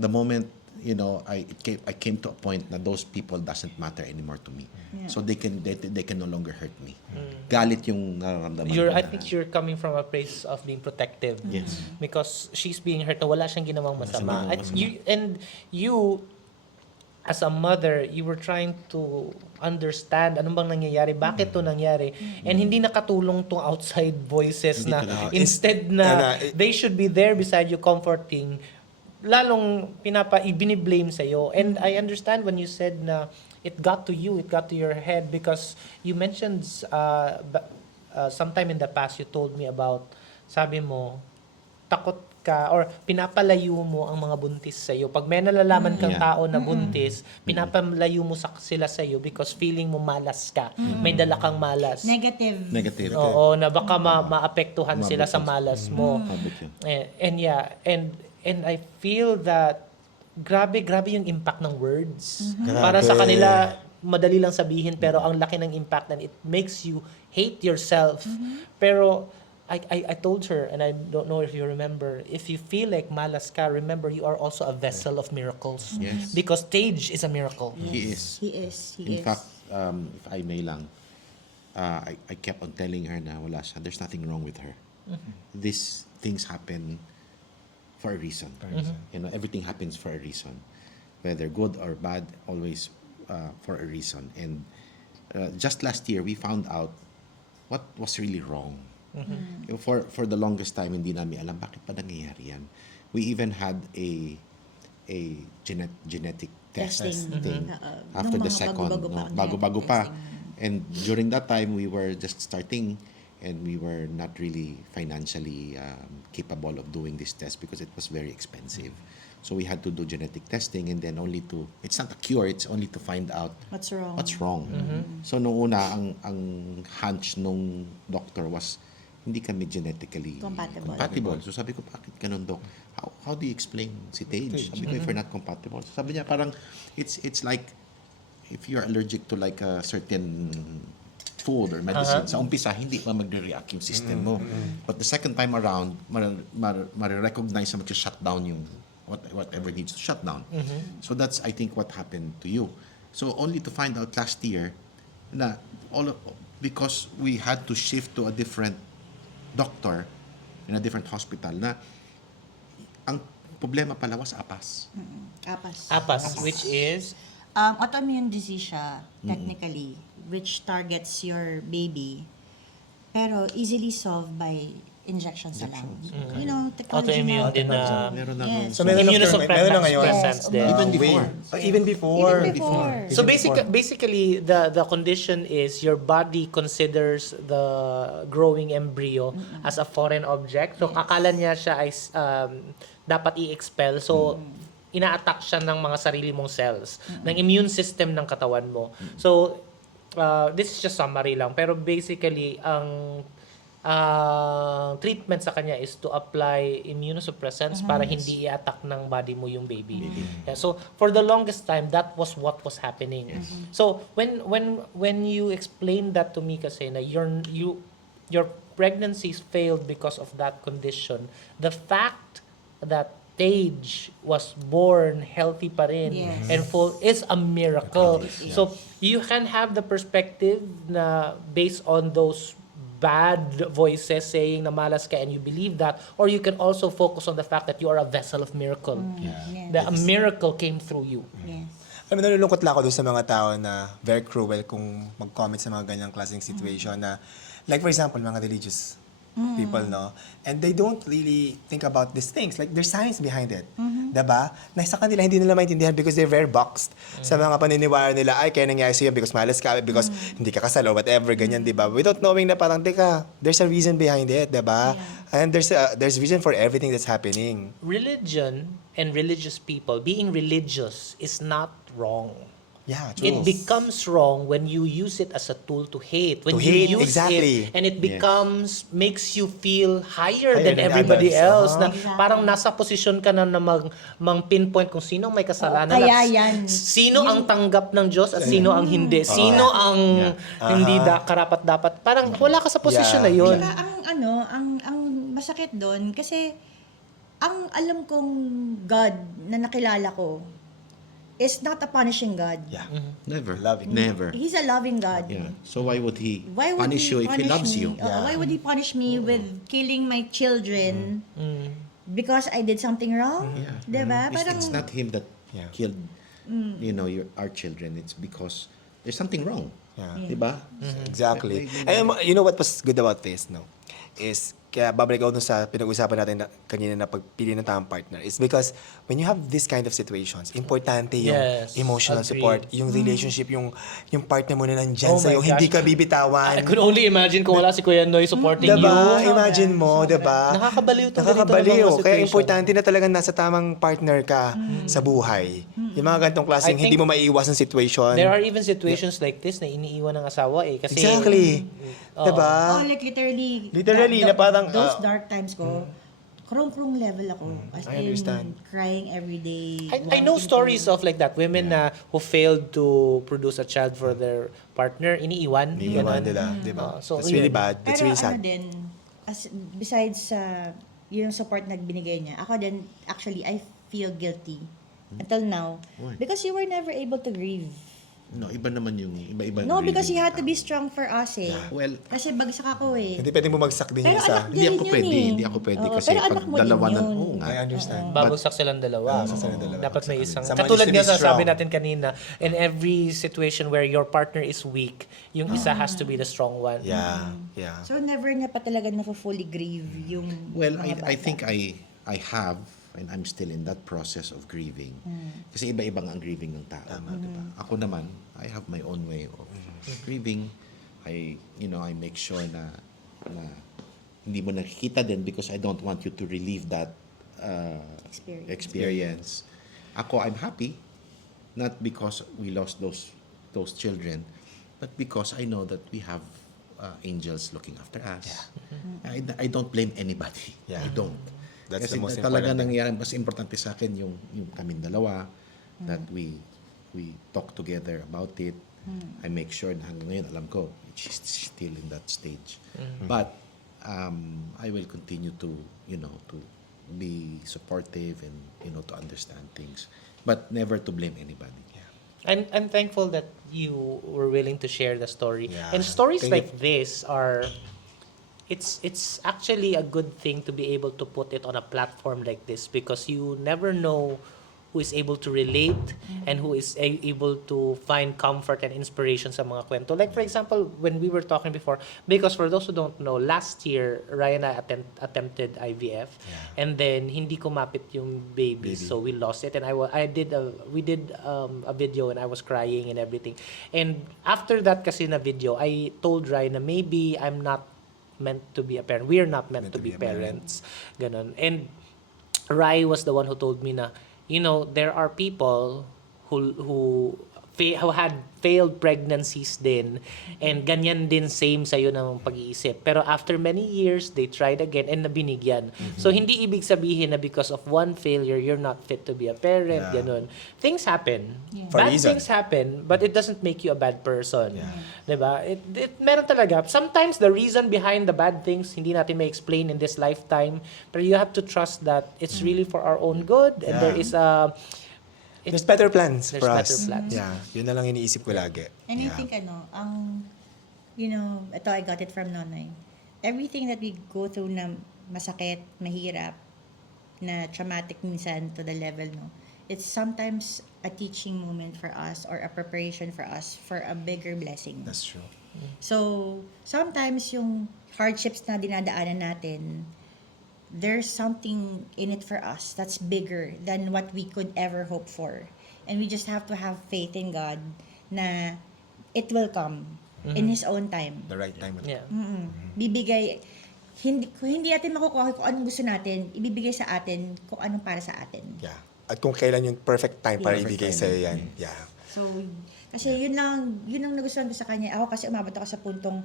the moment, I came to a point na those people doesn't matter anymore to me. So they can no longer hurt me. Galit yung nararamdaman ko I na- think you're coming from a place of being protective. Yes. Because she's being hurt na wala siyang ginawang masama. You, as a mother, you were trying to understand anong bang nangyayari, bakit to nangyari, and hindi nakatulong tong outside voices Hindi na talaga. instead na they should be there beside you comforting, lalong ibiniblame sa'yo. And I understand when you said na it got to you, it got to your head because you mentioned sometime in the past you told me about, sabi mo, takot ka or pinapalayo mo ang mga buntis sa'yo. Pag may nalalaman kang tao na buntis, pinapalayo mo sila sa'yo because feeling mo malas ka. May dala kang malas. Negative. Oo, na baka maapektuhan sila sa malas mo. Habit yun. And I feel that grabe yung impact ng words. Para sa kanila, madali lang sabihin pero ang laki ng impact and it makes you hate yourself. Pero I told her, and I don't know if you remember, if you feel like malas ka, remember you are also a vessel of miracles. Yes. Because Tage is a miracle. He is. In fact, if I may lang, I kept on telling her na wala siya. There's nothing wrong with her. These things happen for a reason. Everything happens for a reason. Whether good or bad, always for a reason. And just last year, we found out what was really wrong. For the longest time, hindi namin alam bakit pa nangyayari yan. We even had a genetic test Testing. thing Oo. after Nung the mga second. bago-bago pa, no? Bago-bago pa. testing. And during that time, we were just starting and we were not really financially capable of doing this test because it was very expensive. So we had to do genetic testing and then only to, it's not a cure, it's only to find out What's wrong? what's wrong. So nung una, ang hunch nung doctor was, hindi kami genetically Compatible. So sabi ko, bakit ganun, Doc? How do you explain si Tage? Sabi ko, if we're not compatible. So sabi niya, parang, it's like, if you're allergic to like a certain food or medicine, sa umpisa, hindi pa magre-react yung system mo. But the second time around, marirecognize na mag-shut down yung whatever needs to shut down. So that's, I think, what happened to you. So only to find out last year na because we had to shift to a different doctor in a different hospital na ang problema pala was APAS. APAS, which is Autoimmune disease siya, technically, which targets your baby, pero easily solved by injections lang. You know, technology autoimmune now. din na Meron na Yes. So meron immunosuppressants na ngayon. presence din. Even before. Even before. Even before. So basically, the condition is your body considers the growing embryo as a foreign object. So kakala niya siya ay dapat i-expel. So ina-attack siya ng mga sarili mong cells, ng immune system ng katawan mo. So this is just summary lang. Pero basically, ang treatment sa kanya is to apply immunosuppressants para hindi i-attack ng body mo yung baby. Yeah, so for the longest time, that was what was happening. So when you explained that to me kasi na your pregnancies failed because of that condition, the fact that Tage was born healthy pa rin Yes. and full is a miracle. So you can have the perspective na based on those bad voices saying na malas ka and you believe that, or you can also focus on the fact that you are a vessel of miracle. Yes. That a miracle came through you. Yes. Alam mo, nalulungkot lang ako doon sa mga tao na very cruel kung mag-comment sa mga ganyang klaseng situation na, like for example, mga religious people, no? And they don't really think about these things. Like, there's science behind it. Diba? Na sa kanila, hindi nila maintindihan because they're very boxed sa mga paniniwala nila, ay, kaya nangyari sa'yo because malas ka, because hindi ka kasal or whatever, ganyan, diba? Without knowing na parang, teka, there's a reason behind it, diba? And there's reason for everything that's happening. Religion and religious people, being religious is not wrong. Yeah, true. It becomes wrong when you use it as a tool to hate. When To you hate, use exactly. it and it becomes, makes you feel higher Higher than than everybody others. else. Na Exactly. parang nasa posisyon ka na mang-pinpoint kung sino may kasalanan. Kaya at yan. Sino ang tanggap ng Diyos at sino ang hindi. Sino ang hindi karapat-dapat. Parang wala ka sa posisyon na yun. Saka ang masakit doon kasi ang alam kong God na nakilala ko is not a punishing God. Yeah. Never. Loving. Never. He's a loving God. Yeah. So why would he Why would punish he you if he punish loves me? you? Why would he punish me with killing my children because I did something wrong? Yeah. Diba? It's not him that Yeah. killed, our children. It's because there's something wrong. Yeah. Diba? Exactly. And you know what was good about this, no? Is, kaya babalik ako dun sa pinag-usapan natin kanina na pagpili ng tamang partner, is because when you have this kind of situations, importante yung Yes, emotional agree. support, yung relationship, yung partner mo na nandyan Oh sa'yo, my hindi gosh. ka bibitawan. I could only imagine kung wala si Kuya Noy supporting Diba? you. Imagine mo, diba? Nakakabaliw tong ganito na Nakakabaliw. mga Kaya situation. importante na talagang nasa tamang partner ka sa buhay. Yung mga ganitong klaseng I think hindi mo maiiwasan situation. There are even situations like this na iniiwan ng asawa eh. Kasi Exactly. Diba? Oh, like literally. Literally, na parang, those dark times ko, krong-krong level ako. As I understand. crying every day. I know wanting stories to- of like that. Women na who failed to produce a child for their partner, iniiwan. Iniiwan Ganun. nila, di ba? So, That's really yun. bad. That's Pero really sad. ano din, besides sa yung support na binigay niya, ako din, actually, I feel guilty until now. Why? Because you were never able to grieve. No, iba naman yung iba-iba. No, because grieving you had to tao. be strong for us eh. Well, Kasi bagsak ako eh. Hindi pwedeng bumagsak din Pero yung isa. anak hindi din ako yun pwede. eh. Hindi ako pwede Oo, kasi pero pag anak mo din dalawa na, yun. oo nga. I understand. Babagsak silang dalawa. Babagsak silang dalawa. Dapat may isang... Someone Katulad needs to nga be sa sabi strong. natin kanina, in every situation where your partner is weak, yung isa has to be the strong one. Yeah, yeah. So never niya pa talaga na fully grieve yung Well, mga I bata. think I have and I'm still in that process of grieving. Kasi iba-ibang ang grieving ng tao. Diba? Ako naman, I have my own way of grieving. I make sure na hindi mo nakikita din because I don't want you to relive that experience. Ako, I'm happy, not because we lost those children, but because I know that we have angels looking after us. I don't blame anybody. Yeah. I don't. That's Kasi the most talaga important thing. nangyari, mas importante sa akin yung kaming dalawa, that we talk together about it. I make sure na hanggang ngayon, alam ko, she's still in that stage. But I will continue to be supportive and to understand things, but never to blame anybody. I'm thankful that you were willing to share the story. Yeah. And stories Thank you. like this are it's actually a good thing to be able to put it on a platform like this because you never know who is able to relate and who is able to find comfort and inspiration sa mga kwento. Like for example, when we were talking before, because for those who don't know, last year, Ryan and I attempted IVF and then hindi kumapit yung baby. So we lost it and we did a video and I was crying and everything. And after that kasi na video, I told Ryan na maybe I'm not meant to be a parent. We are not meant to be parents. Ganon. And Rai was the one who told me na, there are people who had failed pregnancies din and ganyan din same sa'yo ng pag-iisip. Pero after many years, they tried again and nabinigyan. So hindi ibig sabihin na because of one failure, you're not fit to be a parent, ganon. Things happen. For Bad reason. things happen, but it doesn't make you a bad person. Diba? Meron talaga. Sometimes the reason behind the bad things, hindi natin may explain in this lifetime, but you have to trust that it's really for our own good and there is a There's better plans There's for better us. plans. Yeah, yun na lang iniisip ko lagi. And I think ito I got it from Nonoy. Everything that we go through na masakit, mahirap, na traumatic minsan to the level, it's sometimes a teaching moment for us or a preparation for us for a bigger blessing. That's true. So, sometimes yung hardships na dinadaanan natin, there's something in it for us that's bigger than what we could ever hope for. And we just have to have faith in God na it will come in His own time. The right time. Yeah. Bibigay, hindi natin makukuha kung anong gusto natin, ibibigay sa atin kung anong para sa atin. Yeah. At kung kailan yung perfect time para Perfect ibigay time. sa'yo yan. Yeah. So, kasi yun ang nagustuhan ko sa kanya. Ako kasi umabot ako sa puntong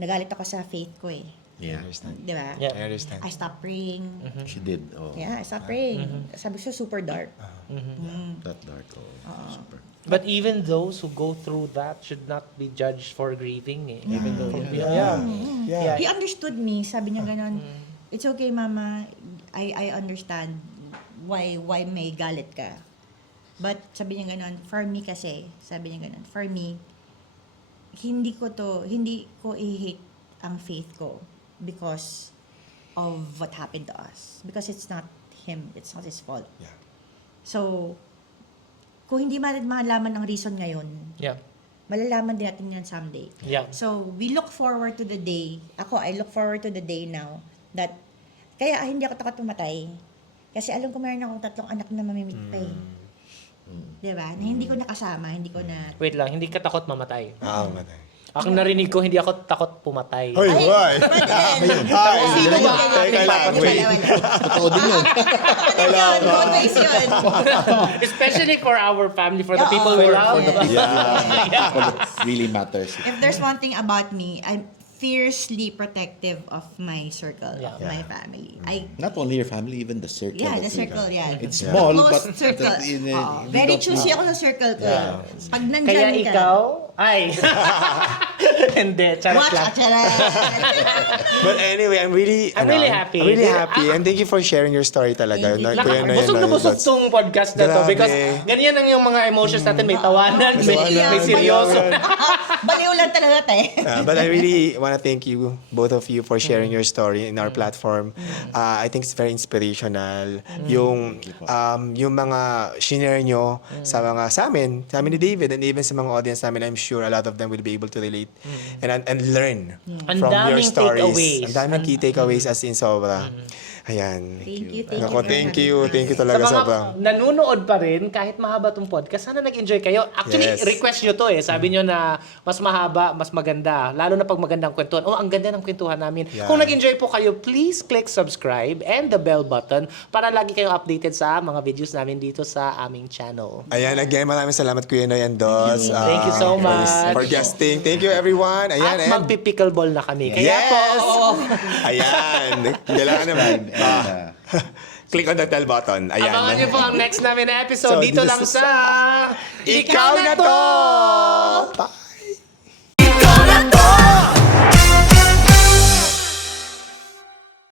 nagalit ako sa faith ko eh. Yeah, I understand. Di ba? Yeah. I understand. I stopped praying. she did. Oh, Yeah, I stopped praying. Sabi ko, super dark. that dark. Super. But even those who go through that should not be judged for grieving. Eh. Even though, Yeah. He understood me. Sabi niya ganon, it's okay, Mama. I understand why may galit ka. But sabi niya ganon, for me kasi, sabi niya ganon, for me, hindi ko i-hate ang faith ko because of what happened to us. Because it's not him. It's not his fault. Yeah. So, kung hindi malaman ang reason ngayon, yeah. malalaman din natin yan someday. Yeah. So, we look forward to the day. I look forward to the day now that, kaya hindi ako takot pumatay. Kasi alam ko mayroon akong 3 anak na mamimit pa eh. Diba? Na hindi ko nakasama, hindi ko na... Wait lang, hindi ka takot mamatay. Matay. Ang narinig ko, hindi ako takot pumatay. Hoy, why? Sino ba? Teka lang, wait. Totoo din yun. Always yun. Especially for our family, for the people we love. What really matters. If there's one thing about me, I'm fiercely protective of my circle, Yeah. of my family. Not only your family, even the circle. Yeah, that the you circle, have. yeah. It's small, Close but circle. we Very don't choosy know. ako sa circle ko. Pag nandyan Kaya ka, ikaw, ay. Hindi, charot watch lang. out, charan. But anyway, I'm really happy. I'm really happy. And thank you for sharing your story talaga. Thank you. Kuya Noy, Busog na Noy, busog Lods. tong podcast na to Grabe. because ganyan ang yung mga emotions natin. May tawanan, may seryoso. Baliw lang talaga tayo. But I really want to thank you, both of you, for sharing your story in our platform. I think it's very inspirational. Yung mga shinare nyo sa amin ni David, and even sa mga audience namin, I'm sure sure a lot of them will be able to relate and learn Ang from your daming stories. takeaways. Ang daming key takeaways as in sobra. Ayan. Thank you. Ako, thank you. Thank you Sa talaga mga sobra. nanonood pa rin, kahit mahaba tong podcast, sana nag-enjoy kayo. Actually, Yes. request nyo to eh. Sabi nyo na mas mahaba, mas maganda. Lalo na pag magandang kwentuhan. Oh, ang ganda ng kwentuhan namin. Yeah. Kung nag-enjoy po kayo, please click subscribe and the bell button para lagi kayong updated sa mga videos namin dito sa aming channel. Ayan, again, maraming salamat Kuya Noy and Dos. Thank you so much. For guesting. Thank you everyone. Ayan, At and magpi-pickleball na kami. Kaya yes! po, Ayan. Kailangan naman. Click on the bell button. Ayan. abangan nyo po ang next namin na episode So, dito dito lang sa- sa Ikaw na to! Pa-